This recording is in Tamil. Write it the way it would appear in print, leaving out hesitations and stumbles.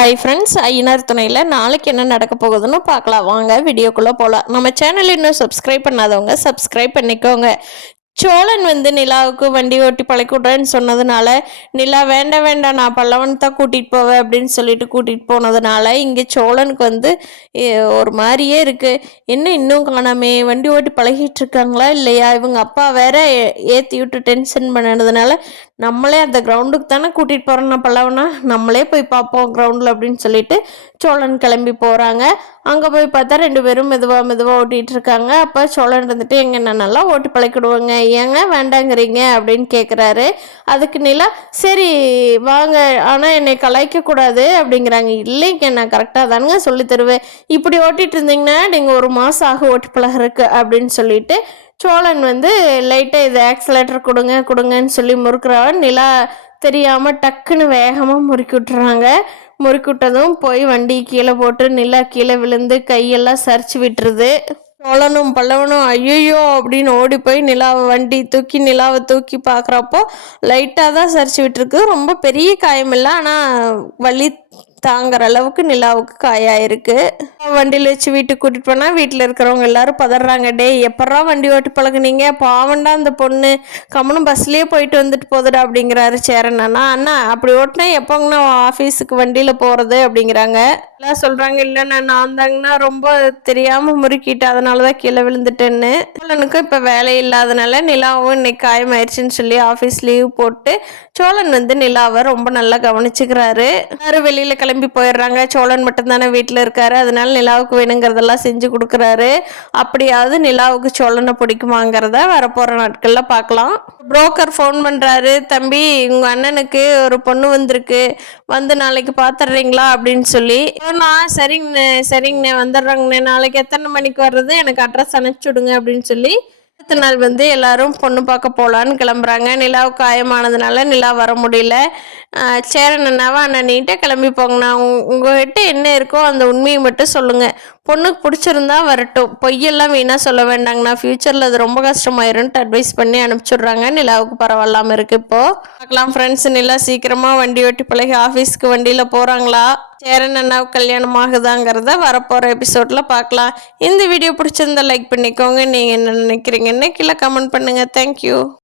ஹாய் ஃப்ரெண்ட்ஸ், ஐயனார் துணையில் நாளைக்கு என்ன நடக்க போகுதுன்னு பார்க்கலாம். வாங்க வீடியோக்குள்ளே போகலாம். நம்ம சேனல் இன்னும் சப்ஸ்கிரைப் பண்ணாதவங்க சப்ஸ்கிரைப் பண்ணிக்கோங்க. சோழன் நிலாவுக்கு வண்டி ஓட்டி பழக்கிவிட்றேன்னு சொன்னதுனால, நிலா வேண்டாம் வேண்டாம் நான் பல்லவன் தான் கூட்டிகிட்டு போவேன் அப்படின்னு சொல்லிட்டு கூட்டிகிட்டு போனதுனால, இங்கே சோழனுக்கு ஒரு மாதிரியே இருக்குது. என்ன இன்னும் காணாமே, வண்டி ஓட்டி பழகிட்டு இருக்காங்களா இல்லையா, இவங்க அப்பா வேற ஏற்றி விட்டு டென்ஷன் பண்ணதுனால, நம்மளே அந்த கிரவுண்டுக்கு தானே கூட்டிகிட்டு போகிறோம், நான் பல்லவனா நம்மளே போய் பார்ப்போம் கிரவுண்டில் அப்படின்னு சொல்லிட்டு சோழன் கிளம்பி போகிறாங்க. அங்கே போய் பார்த்தா 2 பேரும் மெதுவாக ஓட்டிகிட்டு இருக்காங்க. அப்போ சோழன் எங்க நான் நல்லா ஓட்டி பழக்கிடுவோங்க, ஏங்க வேண்டாங்கிறீங்க அப்படின்னு கேட்குறாரு. அதுக்கு நிலா சரி வாங்க, ஆனால் என்னை கலாய்க்கக்கூடாது அப்படிங்கிறாங்க. இல்லைங்க நான் கரெக்டாக தானுங்க சொல்லி தருவேன், இப்படி ஓட்டிகிட்டு இருந்தீங்கன்னா நீங்கள் 1 மாதம் ஆகும் ஓட்டி பழகிறதுக்கு அப்படின்னு சொல்லிட்டு சோழன் லைட்டாக இது ஆக்சிலேட்டர் கொடுங்கன்னு சொல்லி முறுக்குறான். நிலா தெரியாமல் டக்குன்னு வேகமாக முறுக்கி விட்டுறாங்க. முறுக்கி விட்டதும் போய் வண்டி கீழே போட்டு நிலா கீழே விழுந்து கையெல்லாம் சரிச்சு விட்டுருது. சோழனும் பல்லவனும் ஐயோ அப்படின்னு ஓடி போய் நிலாவை தூக்கி பார்க்குறப்போ லைட்டாக தான் சரிச்சு விட்டுருக்கு. ரொம்ப பெரிய காயம் இல்லை, ஆனால் வலி தாங்குற அளவுக்கு நிலாவுக்கு காயாயிருக்கு. வண்டியில் வச்சு வீட்டுக்கு கூட்டிட்டு போனா வீட்டில் இருக்கிறவங்க எல்லாரும் பதறாங்க. டே எப்படா வண்டி ஓட்டி பழகுனீங்க, பாவண்டா அந்த பொண்ணு கம்முன்னு பஸ்லயே போயிட்டு வந்துட்டு போதுடா அப்படிங்கிறாரு சேரன் அண்ணா. அண்ணா அப்படி ஓட்டினா எப்போங்கண்ணா ஆஃபீஸுக்கு வண்டியில் போகிறது அப்படிங்கிறாங்க. எல்லாம் சொல்கிறாங்க இல்லைண்ணா நான் தாங்கன்னா ரொம்ப தெரியாமல் முறுக்கிட்டு அதனால தான் கீழே விழுந்துட்டேன்னு. சோழனுக்கும் இப்போ வேலை இல்லாதனால நிலாவும் இன்னைக்கு காயமாயிடுச்சுன்னு சொல்லி ஆஃபீஸ் லீவ் போட்டு சோழன் நிலாவை ரொம்ப நல்லா கவனிச்சுக்கிறாரு. எல்லாரும் வெளியில் கிளம்பி போயிடுறாங்க. சோழன் மட்டும்தானே வீட்டில் இருக்காரு, அதனால நிலாவுக்கு வேணுங்கிறதெல்லாம் செஞ்சு கொடுக்குறாரு. அப்படியாவது நிலாவுக்கு சோழனை பிடிக்குமாங்கிறத வரப்போகிற நாட்களில் பார்க்கலாம். புரோக்கர் ஃபோன் பண்ணுறாரு, தம்பி உங்கள் அண்ணனுக்கு ஒரு பொண்ணு வந்திருக்கு, நாளைக்கு பார்த்துட்றீங்களா அப்படின்னு சொல்லி. சரிங்கண்ணே வந்துடுறாங்கண்ணே, நாளைக்கு எத்தனை மணிக்கு வர்றது எனக்கு அட்ரஸ் அனுப்பிச்சி விடுங்க அப்படின்னு சொல்லி அடுத்த நாள் எல்லாரும் பொண்ணு பார்க்க போகலான்னு கிளம்புறாங்க. நிலாவுக்கு காயமானதுனால நிலா வர முடியல. சேரன் அண்ணாவா அண்ணா நீட்டே கிளம்பி போங்கண்ணா, உங்ககிட்ட என்ன இருக்கோ அந்த உண்மையை மட்டும் சொல்லுங்கள், பொண்ணுக்கு பிடிச்சிருந்தா வரட்டும், பொய்யெல்லாம் வீணாக சொல்ல வேண்டாங்கண்ணா, ஃப்யூச்சரில் அது ரொம்ப கஷ்டமாயிரும்ட்டு அட்வைஸ் பண்ணி அனுப்பிச்சுட்றாங்க. நிலாவுக்கு பரவாயில்லாமல் இருக்குது. இப்போது பார்க்கலாம் ஃப்ரெண்ட்ஸ், நிலா சீக்கிரமாக வண்டி ஓட்டி பழகி ஆஃபீஸ்க்கு வண்டியில் போகிறாங்களா, சேரன் அண்ணாவுக்கு கல்யாணம் ஆகுதாங்கிறத வரப்போகிற எபிசோடில் பார்க்கலாம். இந்த வீடியோ பிடிச்சிருந்தா லைக் பண்ணிக்கோங்க. நீங்கள் என்ன நினைக்கிறீங்கன்னு கீழே கமெண்ட் பண்ணுங்கள். தேங்க்யூ.